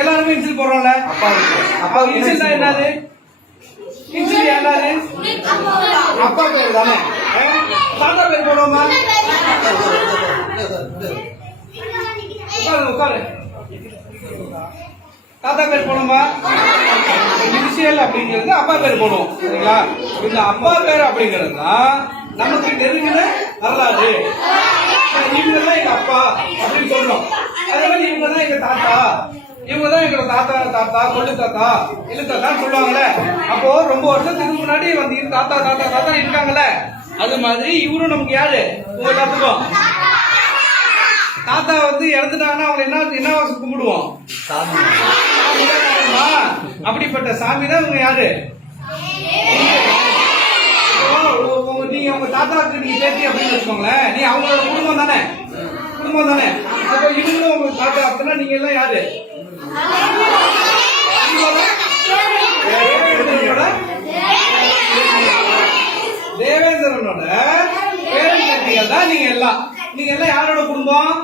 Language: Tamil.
எல்லாருமே இன்சில் போடுறோம்ல. அப்பா இன்சில் தான் என்னது? இன்சில் என்னது? அப்பா பேர் தானே. தாத்தா பேர் போடுவோமா? உட்காரு. தாத்தா பேர் போடுமா? இனிஷியல் அப்படிங்கிறது அப்பா பேர் போடுவோம். சரிங்களா? இந்த அப்பா பேர் அப்படிங்கிறது தான் நமக்கு நெருங்கின வரலாறு. இவங்கதான் எங்க அப்பா அப்படின்னு சொல்றோம். அதே மாதிரி இவங்கதான் எங்க தாத்தா, இவங்கதான் எங்களோட தாத்தா தாத்தா கொள்ளு தாத்தா இல்லு தாத்தான்னு சொல்லுவாங்கல்ல. அப்போ ரொம்ப வருஷத்துக்கு முன்னாடி வந்து தாத்தா தாத்தா தாத்தா இருக்காங்கல்ல, அது மாதிரி இவரும் நமக்கு யாரு? உங்க எல்லாத்துக்கும் தாத்தா வந்து இறந்துட்டாங்கன்னா அவங்க என்ன கும்பிடுவோம்? அப்படிப்பட்ட சாமி தான் இவங்க யாரு? நீங்க உங்க தாத்தாவுக்கு நீங்க பேத்தி அப்படின்னு வச்சுக்கோங்களேன், நீ அவங்களோட குடும்பம் தானே. அப்போ இவங்களும் உங்க தாத்தா அப்படின்னா நீங்க எல்லாம் யாரு? தேவேந்திரனோட பேரன் பேத்திகள் தான் நீங்க எல்லாம். யாரோட குடும்பம்?